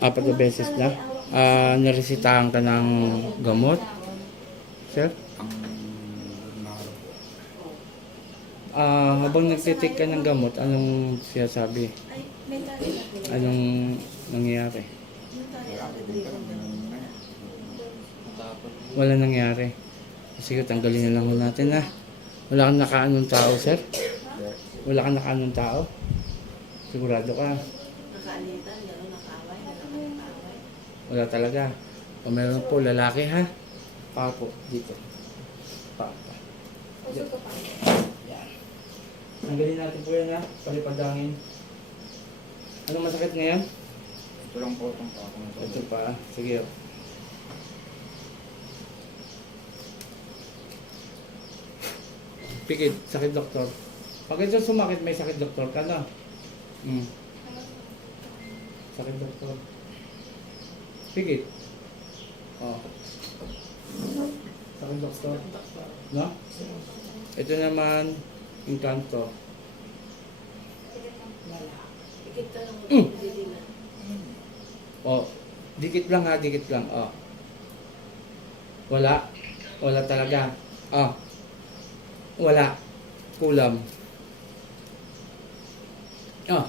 Apat na beses na. Ah, naresitahan ka ng gamot? Sir? Ah, habang nagtitake ka ng gamot, anong siya sabi? Anong nangyayari? Wala nangyari. Sige, tanggalin na lang natin na. Wala kang nakaanong tao, sir? Wala kang nakaanong tao? Sigurado ka? Nakaalitan, gano'n nakaway, nakaway. Wala talaga. O meron po, lalaki ha? Pa po, dito. Pa, pa. Yan. Tanggalin natin po yan ha. Palipadangin. Ano masakit ngayon? ito lang po itong pa akong ito. Ito pa. Sige. oh. Pikit. Sakit doktor. Pag ito sumakit, may sakit doktor ka na. Hmm. Sakit doktor. Pikit. Oh. Sakit doktor. No? Ito naman, lang, Mm. Oh, dikit lang ha, dikit lang. Oh. Wala. Wala talaga. Oh. Wala. Kulam. Oh.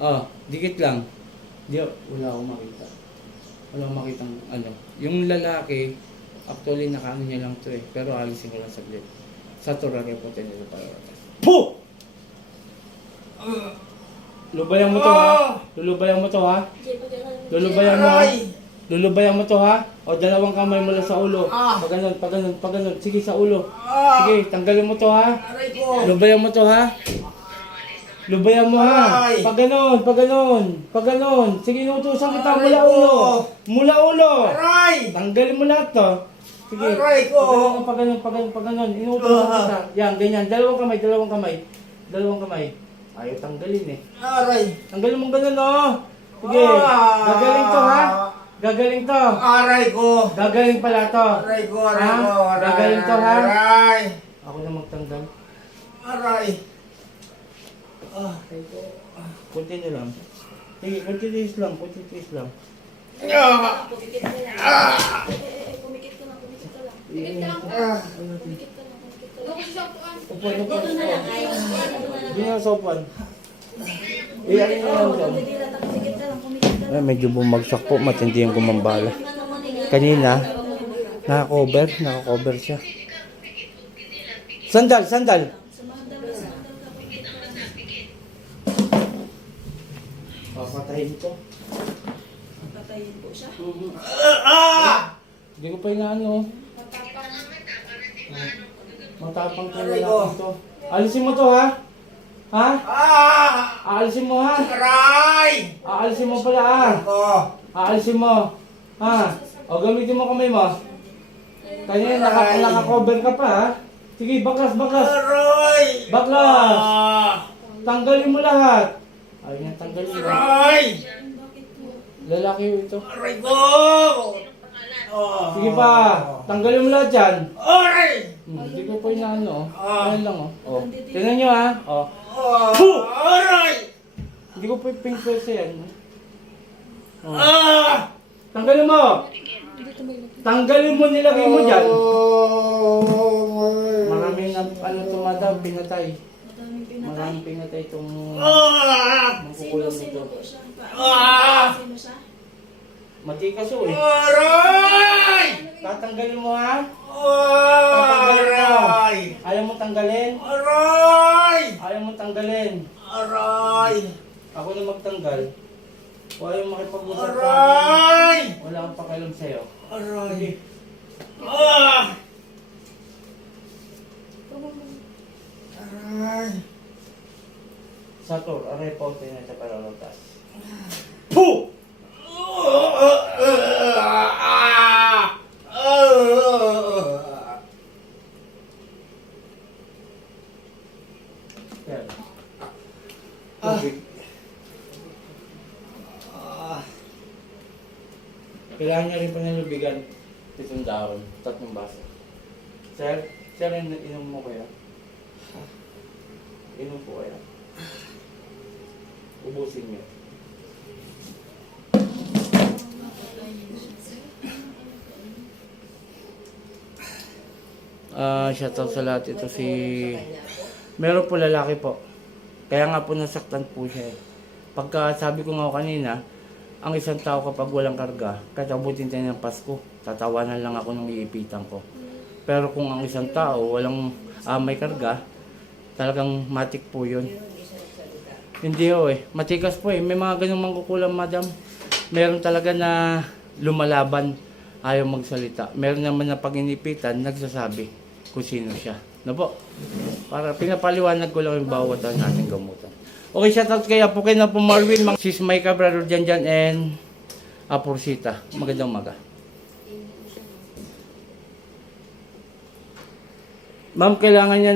Oh, dikit lang. Di, wala akong makita. Wala akong makitang ano. Yung lalaki, actually nakaano niya lang to eh. Pero alisin ko lang saglit. Sa turare po tayo nila para Puh! Lulubayan mo to ha? Lulubayan mo to ha? Lulubayan mo ha? Lulubayan mo to ha? O dalawang kamay mula sa ulo. Pag ganun, pag ganun, pag ganun. Sige sa ulo. Sige, tanggalin mo to ha? Lubayan mo to ha? Lubayan mo ha? Pag ganun, pag ganun, pag ganun. Sige, inutusan kita mula ulo. Mula ulo. Tanggalin mo lahat to. Sige. Aray ko! Pag ganun, pag ganun, pag ganun. Inutusan Ah. kita. Yan, ganyan. Dalawang kamay, dalawang kamay. Dalawang kamay. Ayaw tanggalin eh. Aray! Tanggalin mo ganun oh. Sige. Ah. Gagaling to ha? Gagaling to. Aray ko! Gagaling pala to. Aray ko! Aray Ha? ko! Aray! Gagaling to, ha? Aray! Ako na magtanggal. Aray! Ah, Kunti na lang. Sige, kunti tiis lang, kunti tiis lang. ah, Pumikit ka lang. Eh, eh, eh, Pumikit ka lang, pumikit ka lang. ah. Pumikit ka lang, pumikit ka lang. Upuan, upuan, Dito na lang, dito na lang. Hindi na upuan. Eh, ano na lang dyan. Ay, medyo bumagsak po, matindi yung gumambala. Kanina, naka-cover, naka-cover siya. Sandal, sandal. Papatayin ko. Patayin po siya. Ah! Hindi ko pa inaano. Matapang ka na ko. lang ito. Alisin mo to ha? Ha? Ah! Aalisin mo ha? Aray! Aalisin mo pala ha? Aray! Aalisin mo. Ha? O gamitin mo kamay mo. Kanya naka, naka-cover ka pa ha? Sige, baklas, baklas. Aray! Baklas! Ah! Tanggalin mo lahat. Ayun yan, tanggalin mo. Aray! Lalaki yun ito. Aray ko! Ah. Sige pa, tanggalin mo lahat yan. Aray! Hmm, Hindi ko pa inaano. Ah. Ayan lang oh. oh. Tingnan nyo ha. Oh. Puh! Aray! Hindi ko pa pink pwesa yan. Oh. Ah! Tanggalin mo! Tanggalin mo, nilagay mo dyan. Maraming ang ano tumada, pinatay. Madaming pinatay. Maraming pinatay itong Ah! Sino, makukulam sino nito. po siya? Ah! Sino siya? Matikas oh eh. Aray! Tatanggalin mo ha? Aray! Ayaw mo tanggalin? Aray! Ayaw mo tanggalin. Aray! Ako na magtanggal. O ayaw makipag-usap ka. Aray! Wala akong pakialam sa'yo. Aray! Ah! Aray! Sator, aray po, na sa paralotas. Puh! Ah! Ah! Yan. Ah. Tubig. Ah! Kailangan niya rin pa nalubigan. Itong dahon. Tatlong baso. Sir, sir, in- inom mo kaya? Inom po kaya. Ubusin niyo. Ah, shout out sa lahat ito si Meron po lalaki po. Kaya nga po nasaktan po siya eh. Pagka sabi ko nga kanina, ang isang tao kapag walang karga, kahit abutin ng Pasko, tatawanan lang ako ng iipitan ko. Pero kung ang isang tao walang ah, may karga, talagang matik po yun. Hindi ho eh. Matikas po eh. May mga ganung mangkukulam, madam. Meron talaga na lumalaban, ayaw magsalita. Meron naman na pag inipitan, nagsasabi kung sino siya. No po? Para pinapaliwanag ko lang yung bawat ang nating gamutan. Okay, shoutout kay Apo kay na po Marvin, mga sis Micah, brother Jan Jan, and Aporsita. Magandang maga. Ma'am, kailangan niya